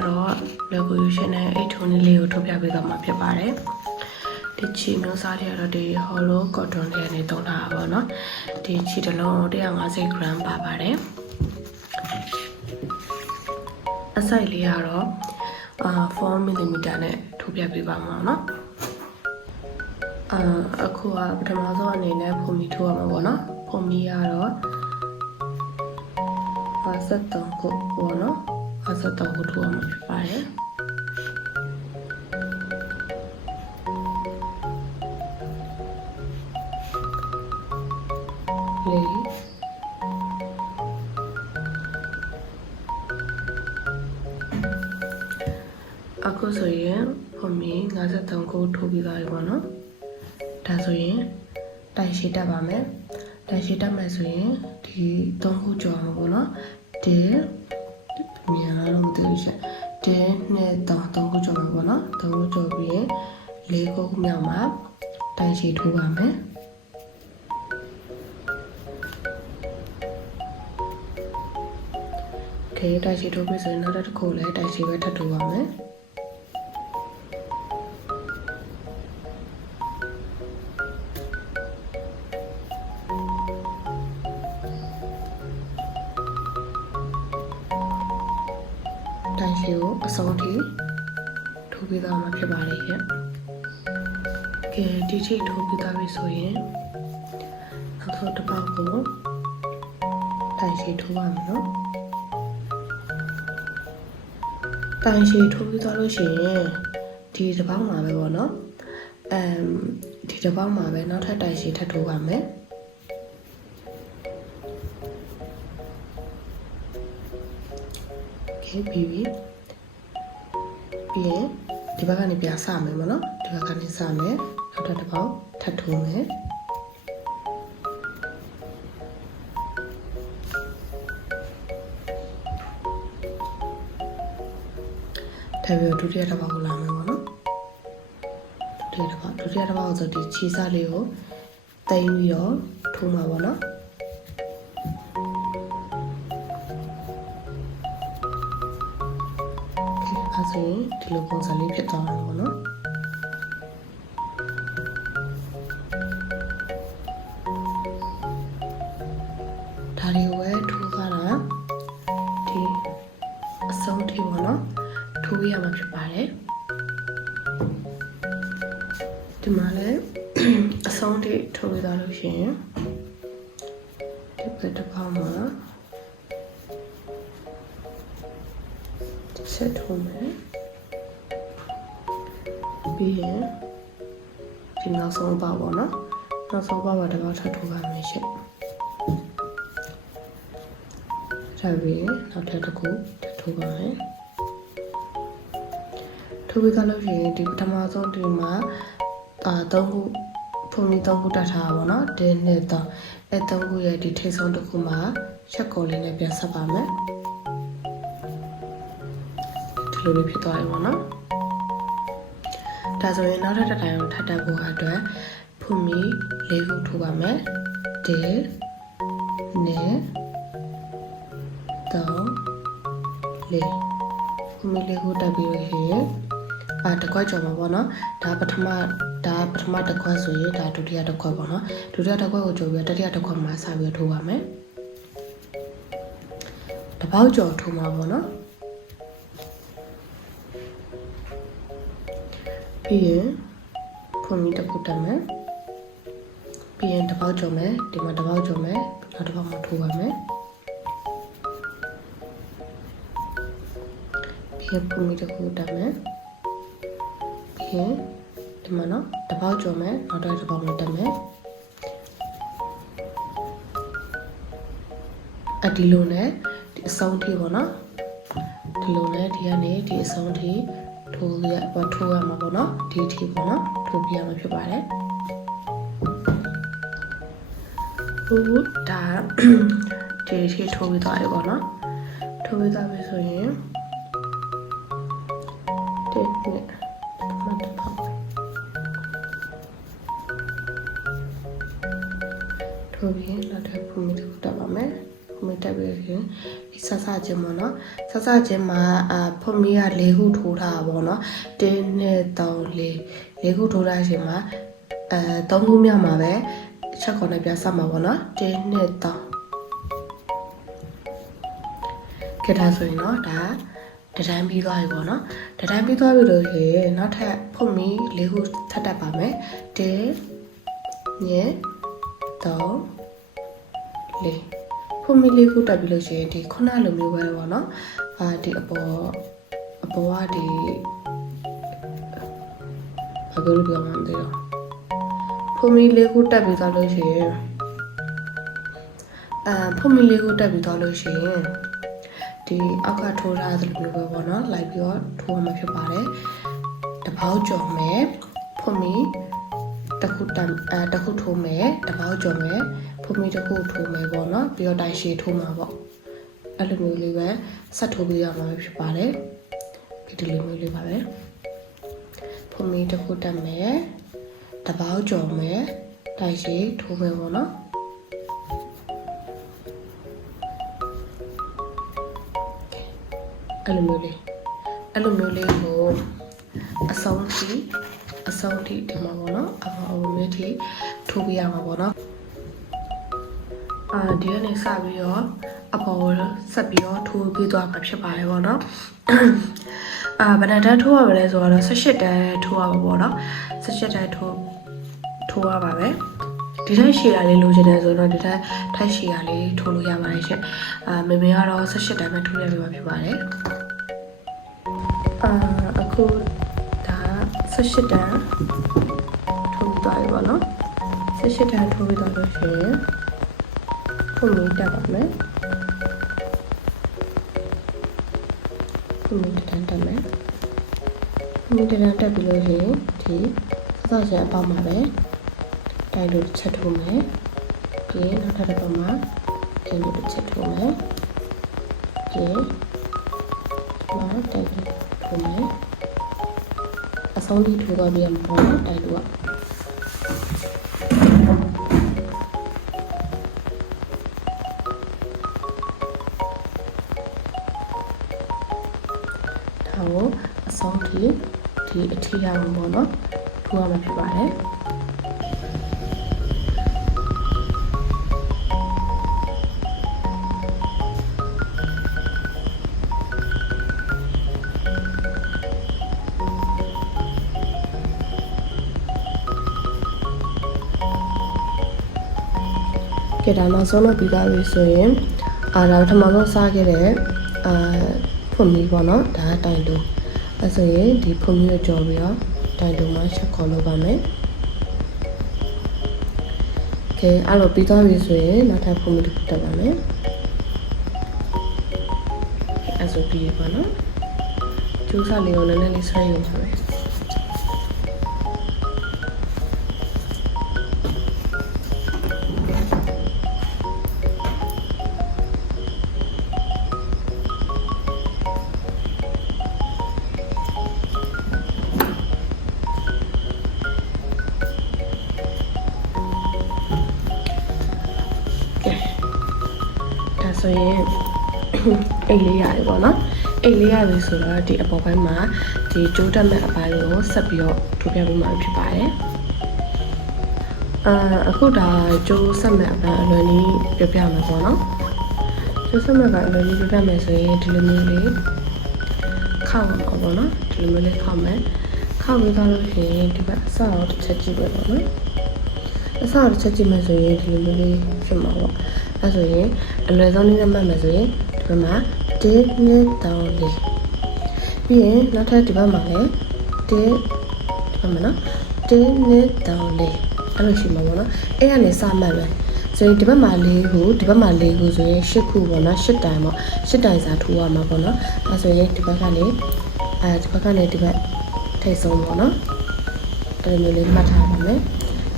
ကတော့ revolution နဲ့အိတ်ထုံးလေးကိုထုတ်ပြပေးသွားမှာဖြစ်ပါတယ်ဒီချီမျိုးစားတွေကတော့ဒီ hollow cotton တွေနဲ့တုံးထားတာပေါ့နော်ဒီချီတစ်လုံး150 gram ပါပါတယ်အစိုက်လေးကတော့4 mm နဲ့ထုတ်ပြပေးပါမှာနော်အခုကပထမဆုံးအနေနဲ့ဖုန်မီထိုးရမှာပေါ့နော်ဖုန်မီကတော့53ခုပေါ့နော်53ခုထိုးရမှာဖြစ်ပါတယ်အခုဆိုရင်ဖုန်မီ53ခုထိုးပြီးသွားပြီပေါ့နော်ဒါဆိုရင်တိုင်ရှိတက်ပါမယ်တိုင်ရှိတက်မယ်ဆိုရင်ဒီ3ခုကျော်မှာပေါ့နော်ဒီမြန်လာတော့မသိဘူးရှင်ဒီနဲ့3ခုကျော်မှာပေါ့နော်3ခုကျော်ပြီးရင်4ခုမြောက်မှာတိုင်ရှိထိုးပါမယ်ကဲတိုင်ရှိထိုးပြီးဆိုရင်နောက်တစ်ခုလည်းတိုင်ရှိပဲထပ်ထိုးပါမယ်တိုင်ရှိကိုအဆုံးထိထိုးပေးသွားမှာဖြစ်ပါတယ်ခင်ကဲဒီချိတ်ထိုးပေးသွားပြီဆိုရင်နောက်ဆုံးတစ်ပေါက်ကိုတိုင်ရှိထိုးပါမယ်နော်တိုင်ရှိထိုးပြီးသွားလို့ရှိရင်ဒီတစ်ပေါက်မှာပဲပေါ့နော်ဒီတစ်ပေါက်မှာပဲနောက်ထပ်တိုင်ရှိထပ်ထိုးပါမယ်ပြီးရင်ဒီဘက်ကနေပြန်စမယ်မနော်ဒီဘက်ကနေစမယ်နောက်တစ်ပေါက်ထပ်ထိုးမယ်ထပ်ပြီးဒုတိယတစ်ပေါက်ကိုလာမယ်ပေါ့နော်ဒုတိယတစ်ပေါက်ဆိုဒီခြေစလေးကိုတိမ်ပြီးတော့ထိုးမှာပေါ့နော်ဆိုရင်ဒီလိုပုံစံလေးဖြစ်သွားမှာပေါ့နော်ဒါတွေကိုပဲထိုးထားတာဒီအဆုံးထိပေါ့နော်ထိုးရမှာဖြစ်ပါတယ်ဒီမှာလည်းအဆုံးထိထိုးရသွားလို့ရှိရင်ဒီဘက်တစ်ပေါက်မှာဆက်ထိုးမယ်ပြီးရင်ဒီနောက်ဆုံးပါပေါ့နော်နောက်ဆုံးပါတစ်ပေါက်ထပ်ထိုးပါမယ်ရှင့်ဆက်ပြီးနောက်ထပ်တစ်ခုထပ်ထိုးပါမယ်ထိုးပြီးကြလို့ရှိရင်ဒီပထမဆုံးဒီမှာ3ခုဖုန်ကြီး3ခုတက်ထားတာပေါ့နော်ဒီနဲ့တော့3ခုရဲ့ဒီထိပ်ဆုံးတစ်ခုမှာချက်ကော်လေးနဲ့ပြန်ဆက်ပါမယ်ဒီလိုလေးဖြစ်သွားပြီပေါ့နော်ဒါဆိုရင်နောက်ထပ်တစ်တိုင်းကိုထပ်တက်ဖို့အတွက်ဖုန်မီ4ခုထိုးပါမယ်1 2 3 4ဖုန်မီ4ခုတက်ပြီးလို့ရှိရင်တစ်ခွက်ကျော်မှာပေါ့နော်ဒါပထမတစ်ခွက်ဆိုရင်ဒါဒုတိယတစ်ခွက်ပေါ့နော်ဒုတိယတစ်ခွက်ကိုကျော်ပြီးတတိယတစ်ခွက်မှာစပြီးထိုးပါမယ်တစ်ပေါက်ကျော်ထိုးမှာပေါ့နော်ပြီးရင်ဖုန်မီတစ်ခုတက်မယ်ပြီးရင်တစ်ပေါက်ကျော်မယ်ဒီမှာတစ်ပေါက်ကျော်မယ်နောက်တစ်ပေါက်မှာထိုးပါမယ်ပြီးရင်ဖုန်မီတစ်ခုတက်မယ်ပြီးရင်ဒီမှာနော်တစ်ပေါက်ကျော်မယ်နောက်တစ်ပေါက်မှာတက်မယ်ဒီလိုနဲ့ဒီအဆုံးထိပေါ့နော်ဒီလိုနဲ့ဒီကနေဒီအဆုံးထိထိုးရမှာပေါ့နော်ဒီထိပေါ့နော်ထိုးပြရမှာဖြစ်ပါတယ်ဟုတ်ဒါဒီထိထိုးပြီးသွားပြီပေါ့နော်ထိုးပြီးသွားပြီဆိုရင်ဒီနဲ့မတ်ဖောက်ထိုးပြီးနောက်ထပ်ဖုန်မီတစ်ခုတက်ပါမယ် ဖွမီတက်ပြီးရင်ဒီဆဆချင်းပေါ့နော်ဆဆချင်းမှာဖွမီက၄ခုထိုးထားတာပေါ့နော်1 2 3 4 4ခုထိုးထားခြင်းမှာ3ခုမြောက်မှာပဲချက်ခေါ်နဲ့ပြဆက်မှာပေါ့နော်1 2 3ကြတာဆိုရင်တော့ဒါတဒန်းပြီးသွားပြီပေါ့နော်တဒန်းပြီးသွားပြီလို့ရှိရင်နောက်ထပ်ဖွမီ၄ခုထပ်တက်ပါမယ်1 2 3 4ဖွမီ၄ခုတက်ပြီလို့ရှိရင်ဒီခုနလိုမျိုးပဲပေါ့နော်ဒီအပေါ်ကဒီဘာလို့ပြောမှန်းမသိတော့ဖွမီ၄ခုတက်ပြီးသွားလို့ရှိရင်ဖွမီ၄ခုတက်ပြီးသွားလို့ရှိရင်ဒီအောက်ကထိုးထားသလိုမျိုးပဲပေါ့နော်လိုက်ပြီးတော့ထိုးရမှာဖြစ်ပါတယ်တပေါက်ကျော်မယ်ဖွမီတစ်ခုထိုးမယ်တပေါက်ကျော်မယ်ဖွမီတစ်ခုထိုးမယ်ပေါ့နော်ပြီးတော့တိုင်ရှည်ထိုးမှာပေါ့အဲ့လိုမျိုးလေးပဲဆက်ထိုးပေးရမှာဖြစ်ပါတယ်ဒီလိုမျိုးလေးပါပဲဖွမီတစ်ခုတက်မယ်တပေါက်ကျော်မယ်တိုင်ရှည်ထိုးမယ်ပေါ့နော်အဲ့လိုမျိုးလေးကိုအဆုံးထိဒီမှာပေါ့နော်အပေါ်မျိုးထိထိုးပြရမှာပေါ့နော်ဒီကနေစပြီးတော့အပေါ်ဆက်ပြီးတော့ထိုးပြသွားမှာဖြစ်ပါတယ်ပေါ့နော်ဘယ်နှတန်းထိုးရမလဲဆိုတော့18တန်းထိုးရမှာပေါ့နော်18တန်းထိုးရပါပဲဒီထက်ရှည်တာလေးလိုချင်တယ်ဆိုတော့ဒီထက်ထိုက်ရှည်တာလေးထိုးလို့ရပါတယ်ရှင်မေမေကတော့18တန်းပဲထိုးရပြမှာဖြစ်ပါတယ်အခုဒါ18တန်းထိုးသွားပြီပေါ့နော်18တန်းထိုးပြီးတော့လို့ရှိရင်ဖွမီတက်ပါမယ်ဖွမီတန်းတက်မယ်ဖွမီတန်းတက်ပြီးလို့ရှိရင်ဒီစစချင်းအပေါက်မှာပဲတိုင်လို့တစ်ချက်ထိုးမယ်ပြီးနောက်ထပ်တစ်ပတ်မှာတိုင်လို့တစ်ချက်ထိုးမယ်ပြီးနောက်တိုင်လို့ထိုးမယ်အဆုံးထိထိုးသွားပြီးရမှာပေါ့နော်တိုင်လို့အဆုံးထိဒီအထီးရအောင်ပေါ့နော်ထိုးရမှာဖြစ်ပါတယ်ကဲဒါမှဆုံးလို့ပြီးသားပြီဆိုရင်ဒါပထမဆုံးစားခဲ့တဲ့ဖွမီပေါ့နော်ဒါတိုင်လို့အဲ့ဆိုရင်ဒီဖွမီကိုကြော်ပြီးတော့တိုင်လို့မှချက်ခေါ်လုပ်ပါမယ်ကဲအဲ့လိုပြီးသွားပြီဆိုရင်နောက်ထပ်ဖွမီတစ်ခုတက်ပါမယ်အဲ့ဆိုပြီးပါနော်ကျိုးစားလေးကိုနည်းနည်းလေးဆွဲယူပါမယ်ဆိုရင်အိတ်လေးရတယ်ပေါ့နော်အိတ်လေးရပြီဆိုတော့ဒီအပေါ်ပိုင်းမှာဒီကျိုးတက်မဲ့အပိုင်းကိုဆက်ပြီးတော့ထိုးပြပေးမှာဖြစ်ပါတယ်အခုဒါကျိုးဆက်မဲ့အပိုင်းအလွယ်နည်းပြပြမယ်ပေါ့နော်ကျိုးဆက်မဲ့ကအလွယ်နည်းပြပြမယ်ဆိုရင်ဒီလိုမျိုးလေးခောက်အောင်ပေါ့နော်ဒီလိုမျိုးလေးခောက်မယ်ခောက်ပြီးသွားလို့ရှိရင်ဒီဘက်အစတော့တစ်ချက်ကြည့်ပဲပေါ့နော်အစတော့တစ်ချက်ကြည့်မယ်ဆိုရင်ဒီလိုမျိုးလေးဖြစ်မှာပေါ့အဲ့ဆိုရင်အလွယ်ဆုံးနည်းနဲ့မှတ်မယ်ဆိုရင်ဒီဘက်မှာ1 2 3 4ပြီးရင်နောက်ထပ်ဒီဘက်မှာလည်းဒီဘက်မှာနော်1 2 3 4အဲ့လိုရှိမှာပေါ့နော်အဲ့ကနေစမှတ်မယ်ဆိုရင်ဒီဘက်မှာ4ခုဒီဘက်မှာ4ခုဆိုရင်8ခုပေါ့နော်8တိုင်ပေါ့8တိုင်စာထိုးရမှာပေါ့နော်အဲ့ဆိုရင်ဒီဘက်ကနေဒီဘက်ကနေဒီဘက်ထိတ်ဆုံးပေါ့နော်အဲ့လိုမျိုးလေးမှတ်ထားပါမယ်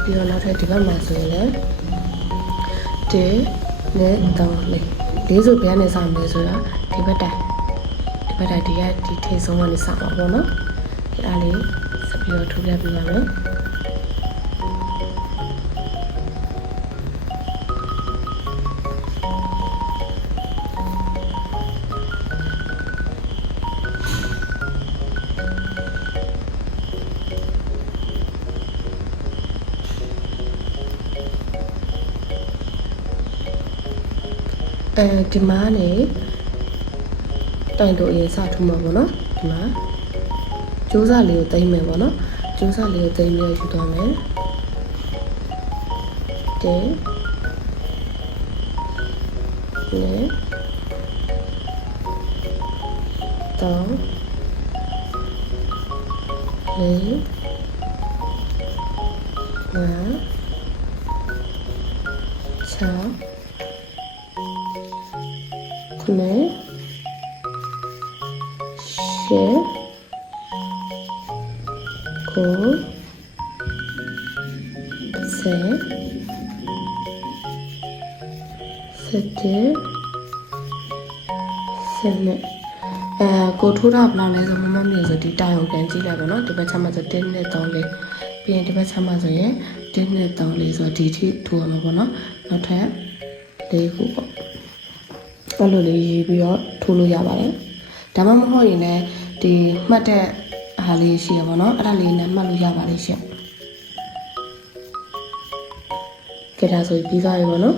ပြီးတော့နောက်ထပ်ဒီဘက်မှာဆိုရင်လည်း1 2 3 4ဆိုဘယ်ကနေစမလဲဆိုတော့ဒီဘက်တိုင်ဒီကဒီထိတ်ဆုံးကနေစပါပေါ့နော်အဲ့ဒါလေးဆက်ပြီးတော့ထိုးပြပေးပါမယ် ဒီမှာနေတိုင်တို့အရင်စထူမှာပေါ့နော်ဒီမှာကျိုးစားလေးကိုသိမ့်မယ်ပေါ့နော်ကျိုးစားလေးကိုသိမ့်ပြီးယူသွားမယ်တဲ့နဲ့တော့လေးနာချာခုနဲ့ရှယ်ကိုဆယ်ကိုထိုးတာဘယ်လောက်လဲဆိုမမမြေဆိုဒီတိုင်ကိုပြန်ကြည့်လိုက်ပါတော့ဒီဘက်ချမ်းမှာဆို1 2 3 4ပြီးရင်ဒီဘက်ချမ်းမှာဆိုရင်1 2 3 4ဆိုဒီထိထိုးရမှာပေါ့နော်နောက်ထပ်4ခုပေါ့အဲ့လိုလေးရေးပြီးတော့ထိုးလို့ရပါတယ်ဒါမှမဟုတ်ရင်လည်းဒီမှတ်တဲ့အားလေးရှိရပါတော့အဲ့ဒါလေးနဲ့မှတ်လို့ရပါတယ်ရှင်ကဲဒါဆိုပြီးသွားပြီပေါ့နော်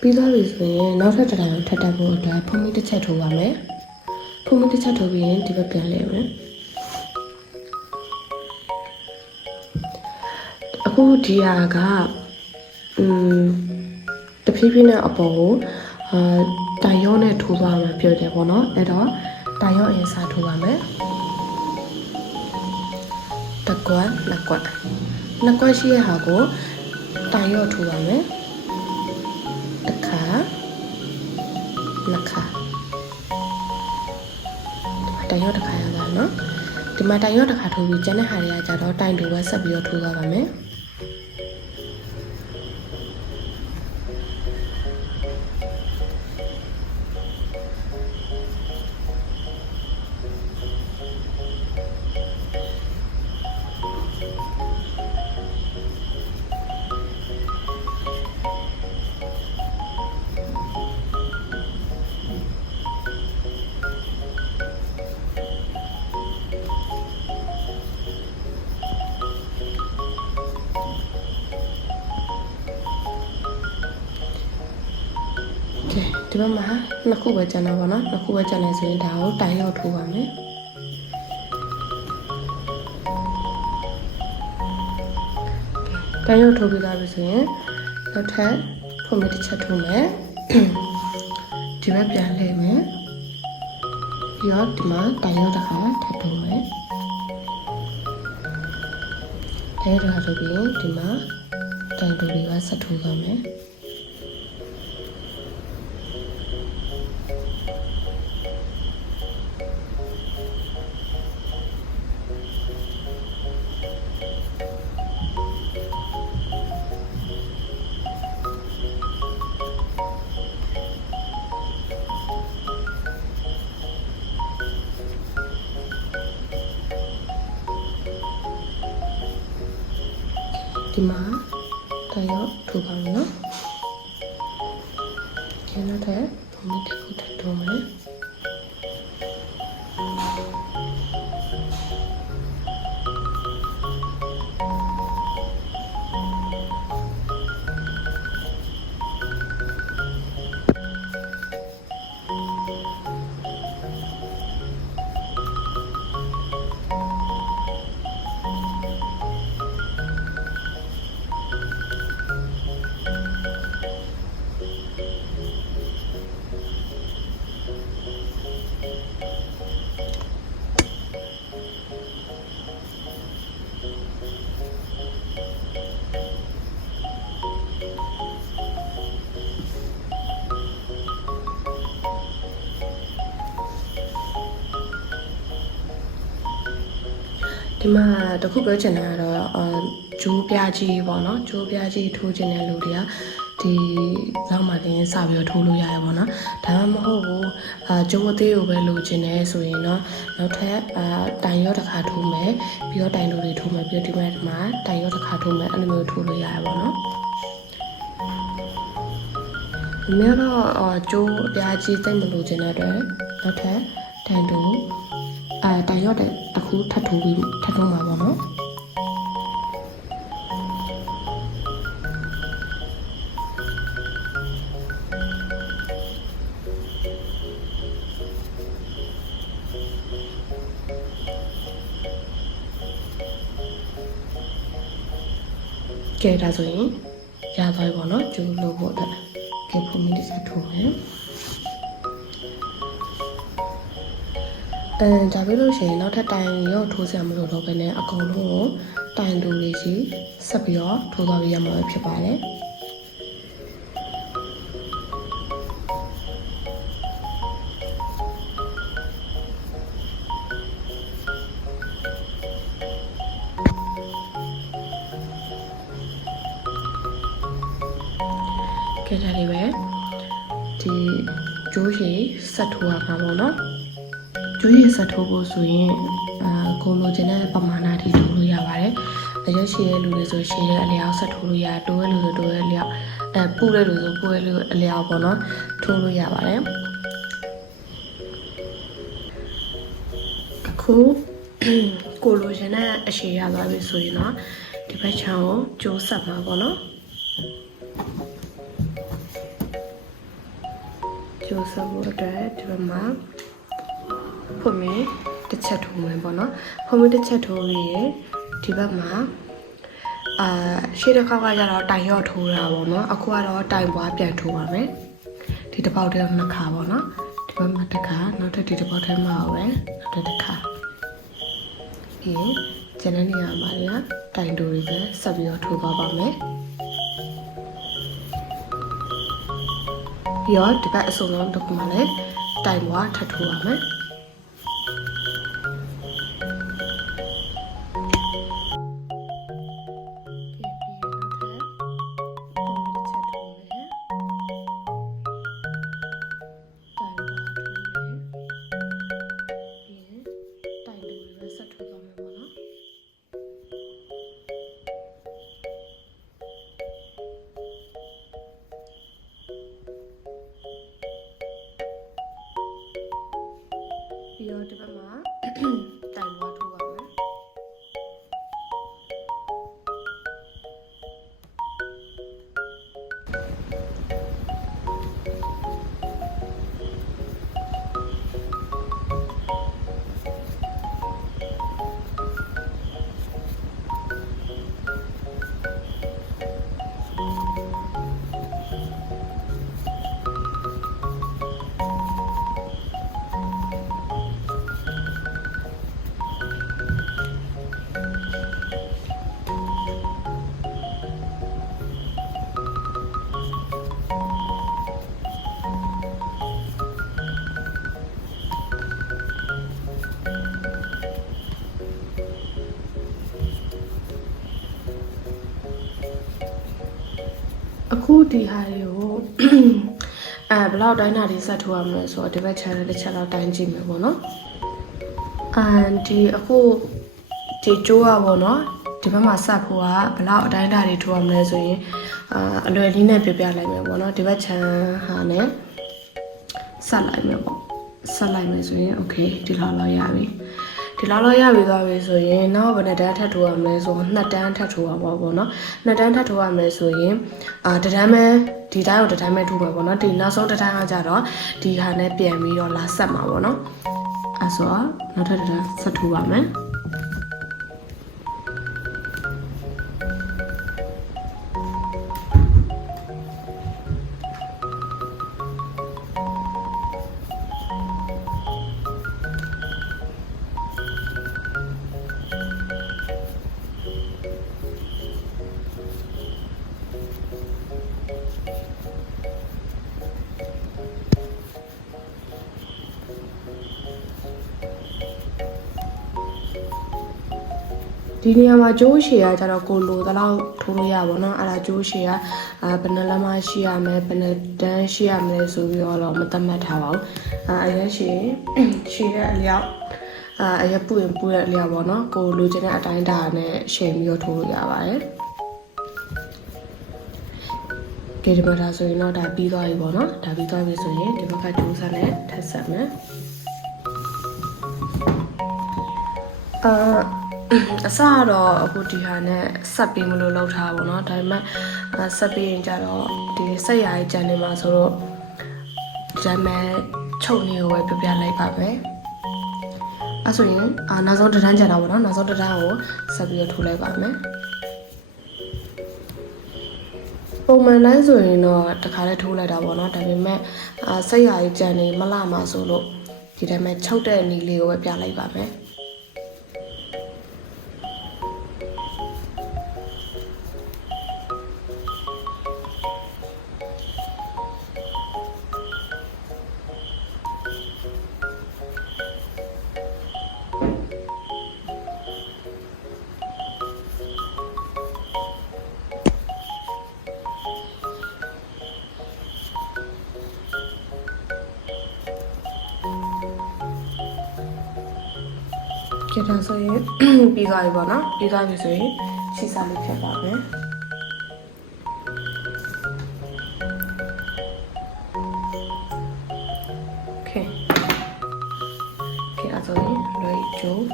ပြီးသွားပြီဆိုရင်နောက်ထပ်တစ်တိုင်ကိုထပ်တက်ဖို့အတွက်ဖုန်းမီတစ်ချက်ထိုးပါမယ်ဖုန်းမီတစ်ချက်ထိုးပြီးရင်ဒီဘက်ပြန်လဲမယ်အခုဒီဟာကတဖြည်းဖြည်းနဲ့အပေါ်ကိုတိုင်ရောနဲ့ထိုးသွားမှာပြောတယ်ပေါ့နော်အဲ့တော့တိုင်ရောအရင်စားထိုးပါမယ်တစ်ကွက်နှစ်ကွက်ရှိတဲ့ဟာကိုတိုင်ရောထိုးပါမယ်တစ်ခါနှစ်ခါတိုင်ရောတစ်ခါရတာနော်ဒီမှာတိုင်ရောတစ်ခါထိုးပြီးကျန်တဲ့ဟာတွေကကြတော့တိုင်တူပဲဆက်ပြီးတော့ထိုးသွားပါမယ်ဒီဘက်မှာနှစ်ခုပဲကျန်တော့ပါနော်နှစ်ခုပဲကျန်နေဆိုရင်ဒါကိုတိုင်ရောက်ထိုးပါမယ်တိုင်ရောက်ထိုးပြီးသားပြီဆိုရင်နောက်ထပ်ဖုန်းတစ်ချက်ထိုးမယ်ဒီဘက်ပြန်လှည့်မယ်ပြီးတော့ဒီမှာတိုင်ရောက်တစ်ခါထပ်ထိုးမယ်လဲတော့ဆိုပြီးဒီမှာတိုင်တူတွေကဆက်ထိုးသွားမယ်ဒီမှာတိုင်ရောထိုးပါမယ်နော်ကျန်တဲ့ဘုံတစ်ခုထပ်ထိုးမယ်ဒီမှာတခုပြောချင်တာကတော့ဂျိုးပြားကြီးပေါ့နော်ဂျိုးပြားကြီးထိုးချင်တဲ့လူတွေကဒီလောက်မှတင်စပြီးတော့ထိုးလို့ရရပါတော့ဒါမှမဟုတ်ဘူးဂျိုးအသေးကိုပဲလိုချင်တယ်ဆိုရင်တော့နောက်ထပ်တိုင်ရောတစ်ခါထိုးမယ်ပြီးတော့တိုင်လိုတွေထိုးမယ်ပြီးတော့ဒီမှာတိုင်ရောတစ်ခါထိုးမယ်အဲ့လိုမျိုးထိုးလို့ရရပါတော့ဒီမှာတော့ဂျိုးအပြားကြီးတိတ်မလိုချင်တဲ့အတွက်နောက်ထပ်တိုင်တူတိုင်ရောတဲ့အခုထပ်ထိုးပြီးထပ်ထိုးမှာပေါ့နော် ကဲဒါဆိုရင်ရသွားပြီပေါ့နော်ကျိုးလို့ဖို့အတွက်ကဲဖုန်းလေးတစ်ချက်ထိုးမယ်ဒါပြလို့ရှိရင်နောက်ထပ်တိုင်ရောထိုးစရာမလိုတော့ဘဲနဲ့အကုန်လုံးကိုတိုင်တူလေးစီဆက်ပြီးတော့ထိုးသွားပြီးရမှာဖြစ်ပါတယ်ကဲဒါလေးပဲဒီကျိုးရီဆက်ထိုးရမှာပေါ့နော်ကျိုးရီဆက်ထိုးဖို့ဆိုရင်ကိုလိုချင်တဲ့ပမာဏထိထိုးလို့ရပါတယ်အရွက်ရှိတဲ့လူတွေဆိုရှည်တဲ့အလျောက်ဆက်ထိုးလို့ရတိုးတဲ့လူဆိုတိုးတဲ့အလျောက်ပူတဲ့လူဆိုပူတဲ့လူအလျောက်ပေါ့နော်ထိုးလို့ရပါတယ်အခုကိုလိုချင်တဲ့အရှည်ရသွားပြီဆိုရင်တော့ဒီဘက်ချောင်းကိုကျိုးဆက်မှာပေါ့နော်ကျိုးဆက်ဖို့အတွက်ဒီဘက်မှာဖုန်းမီတစ်ချက်ထိုးမယ်ပေါ့နော်ဖုန်းမီတစ်ချက်ထိုးပြီးဒီဘက်မှာရှေ့တစ်ခေါက်ကကျတော့တိုင်ရော့ထိုးတာပေါ့နော်အခုကတော့တိုင်ပွားပြန်ထိုးပါမယ်ဒီတစ်ပေါက်တည်းနှစ်ခါပေါ့နော်ဒီဘက်မှာတစ်ခါနောက်ထပ်ဒီတစ်ပေါက်ထဲမှာပဲနောက်ထပ်တစ်ခါပြီးကျန်တဲ့နေရာမှာလည်းတိုင်တူတွေပဲဆက်ပြီးတော့ထိုးသွားပါမယ်ပြီးတော့ဒီဘက်အစုံလုံးတစ်ခုမှလည်းတိုင်ပွားထပ်ထိုးပါမယ်ပြီးတော့ဒီဘက်မှာတိုင်ပွားထိုးပါမယ်အခုဒီဟာတွေကိုဘယ်လောက်တိုင်းတာတွေဆက်ထိုးရမလဲဆိုတော့ဒီဘက် channel တစ်ချက်လောက်တိုင်းကြည့်မယ်ပေါ့နော်ဒီအခုဒီကျိုးอ่ะပေါ့နော်ဒီဘက်မှာဆက်ဖို့ကဘယ်လောက်အတိုင်းတာတွေထိုးရမလဲဆိုရင်အလွယ်လေးနဲ့ပြပြလိုက်မယ်ပေါ့နော်ဒီဘက် channel ဟာနဲ့ဆက်လိုက်မယ်ပေါ့ဆက်လိုက်မယ်ဆိုရင် okay ဒီလောက်လောက်ရပြီဒီလောက်လောက်ရပြီသွားပြီဆိုရင်နောက်ဘယ်နှတန်းထပ်ထိုးရမလဲဆိုတော့2တန်းထပ်ထိုးရပါပေါ့နော်2တန်းထပ်ထိုးရမယ်ဆိုရင်တတန်းပဲဒီတိုင်းကိုတတန်းပဲထိုးမှာပေါ့နော်ဒီနောက်ဆုံးတတန်းကကြတော့ဒီဟာနဲ့ပြန်ပြီးတော့လာဆက်မှာပေါ့နော်အဲဆိုတော့နောက်ထပ်တတန်းဆက်ထိုးပါမယ်ဒီနေရာမှာကျိုးရှည်ကကျတော့ကိုလိုတလောက်ထိုးလို့ရပါတော့အဲ့ဒါကျိုးရှည်ကဘယ်နှလက်မရှိရမယ်ဘယ်နှတန်းရှိရမယ်ဆိုပြီးတော့မသတ်မှတ်ထားပါဘူးအရင်ရှည်တဲ့အလျောက်အရပူရင်ပူတဲ့အလျောက်ပေါ့နော်ကိုလိုချင်တဲ့အတိုင်းတာနဲ့ရှည်ပြီးတော့ထိုးလို့ရပါတယ်ကဲဒီဘက်ဒါဆိုရင်တော့ဒါပြီးသွားပြီပေါ့နော်ဒါပြီးသွားပြီဆိုရင်ဒီဘက်ကကျိုးစားနဲ့ထပ်ဆက်မယ်အစတော့အခုဒီဟာနဲ့ဆက်ပြီးမလို့လောက်ထားပါတော့ဒါပေမဲ့ဆက်ပြီးရင်ကြတော့ဒီဆက်ရာကြီးကြံနေမှာဆိုတော့ဒါပေမဲ့ချုပ်နေကိုပဲပြပြလိုက်ပါပဲအဲဆိုရင်နောက်ဆုံးတန်းကြံတာပေါ့နော်နောက်ဆုံးတန်းကိုဆက်ပြီးထိုးလိုက်ပါမယ် ပုံမှန်တိုင်းဆိုရင်တော့တခါလေးထိုးလိုက်တာပေါ့နော်ဒါပေမဲ့စိတ်ရည်ကြံနေမလှမှာဆိုလို့ဒီတိုင်းပဲချုပ်တဲ့နီလေးကိုပဲပြလိုက်ပါမယ်ကြည့်တော့ဆိုရင်ပြီးသွားပြီပေါ့နော်ပြီးသွားပြီဆိုရင်ချီစားလေးဖြတ်ပါမယ်โอเคအဲ့ဆိုရင်လွယ်ကျိုး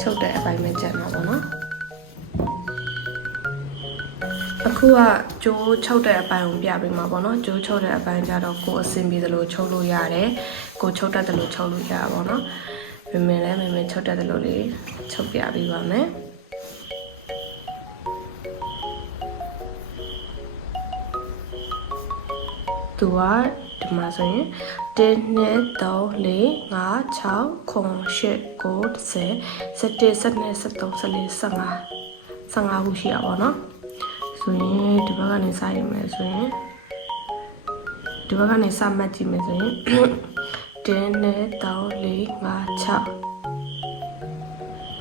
ချုပ်တဲ့အပိုင်းပဲကျန်မှာပေါ့နော်အခုကကျိုးချုပ်တဲ့အပိုင်းကိုပြပေးမှာပေါ့နော်ကျိုးချုပ်တဲ့အပိုင်းကျတော့ကိုယ်အဆင်ပြေသလိုချုပ်လို့ရတယ်ကိုချုပ်တတ်တယ်လို့ချုပ်လို့ရပါပေါ့နော်မင်းလည်းမင်းချုပ်တတ်တယ်လို့လေးချုပ်ပြပေးပါမယ်သူကဒီမှာဆိုရင်1 2 3 4 5 6 9 10 11 12 13 14 15ခုရှိရပါတော့ဆိုရင်ဒီဘက်ကနေစရမယ်ဆိုရင်ဒီဘက်ကနေစမှတ်ကြည့်မယ်ဆိုရင်1 2 3 4 5 6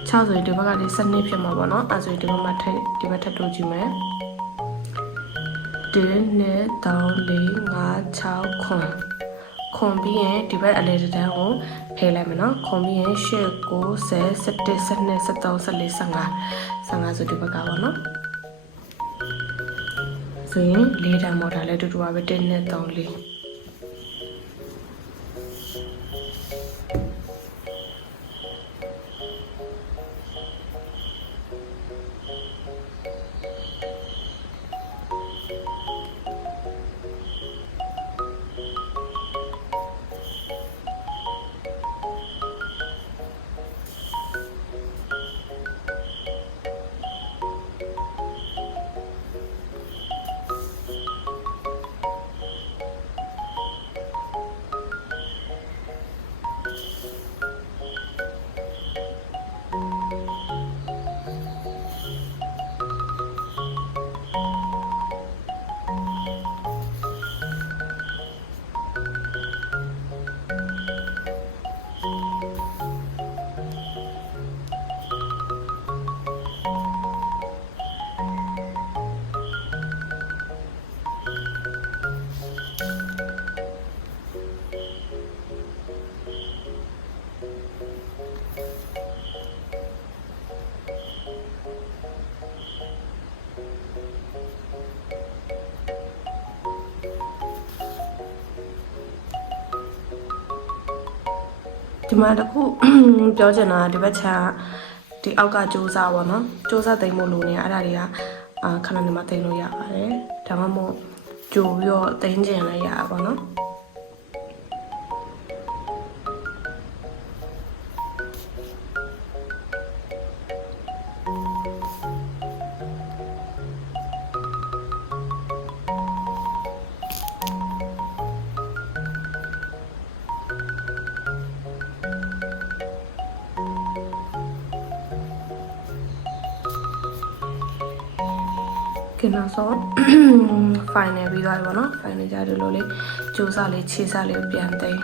ဆိုရင်ဒီဘက်ကနေ12ဖြစ်မှာပေါ့နော်အဲဆိုရင်ဒီဘက်မှာဒီဘက်ထပ်တိုးကြည့်မယ်1 2 3 4 5 6 ခွန်ပြီးရင်ဒီဘက်အလဲတန်းကိုဖယ်လိုက်မယ်နော်ခွန်ပြီးရင်8 9 10 11 12 13 14 15ဆိုဒီဘက်ကပေါ့နော်ဆိုရင်4တန်းပေါ်တာလဲတူတူပါပဲ1 2 3 4ဒီမှာတခုပြောချင်တာဒီဘက်ချာဒီအောက်ကစူးစားပါတော့စူးစားသိမ်းဖို့လိုနေအဲ့ဒါတွေကခဏနေမှသိမ်းလို့ရပါတယ်ဒါမှမဟုတ်ကြိုပြီးတော့သိမ်းကျင်လည်းရပါတော့နော်ကင်နောက်ဆုံး final ပြီးသွားပြီပေါ့နော် final ကြတယ်လို့လေကြိုးစားလေးခြေစားလေးပြန်သိမ်း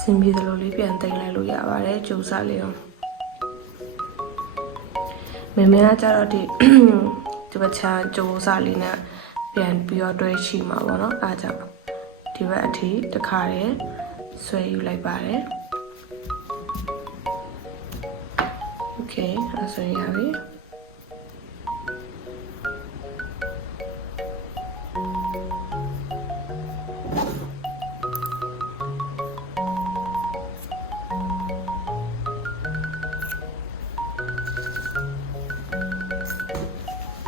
စင်ပြေတယ်လို့လေးပြန်သိမ်းလိုက်လို့ရပါတယ်ကြိုးစားလေးအောင်မင်းများကြတော့ဒီဘက်ချာကြိုးစားလေးနဲ့ပြန်ပြီးတော့တွဲရှိမှာပေါ့နော်အားကြောင့်ဒီဘက်အထိတစ်ခါတည်းဆွဲယူလိုက်ပါတယ်โอเคအဲ့ဆိုရင်ရပြီ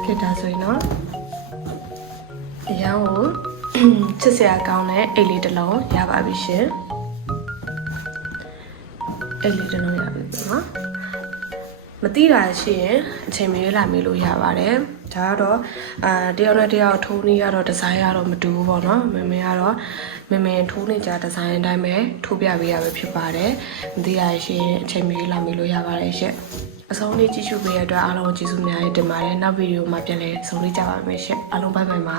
ဖြစ်တာဆိုရင်တော့အရောင်းကို ချစ်စရာကောင်းတဲ့အိတ်လေးတစ်လုံးရပါပြီရှင်အိတ်လေးတစ်လုံးရပြီနော်မသိတာရှိရင်အချိန်မရွေးလာမေးလို့ရပါတယ်ဒါကတော့တယောက်နဲ့တယောက်ထိုးနေရတော့ဒီဇိုင်းကတော့မတူဘူးပေါ့နော်မမေကတော့မမေထိုးနေကြဒီဇိုင်းအတိုင်းပဲထိုးပြပေးရပဲဖြစ်ပါတယ်မသိတာရှိရင်အချိန်မရွေးလာမေးလို့ရပါတယ်ရှင့်အဆုံးလေးကြည့်ရှုပေးရတဲ့အတွက်အားလုံးကျေးဇူးများတင်ပါတယ်နောက်ဗီဒီယိုမှာပြန်လည်ဆုံလေးကြပါမယ်ရှင့်အားလုံးဘိုင်ဘိုင်ပါ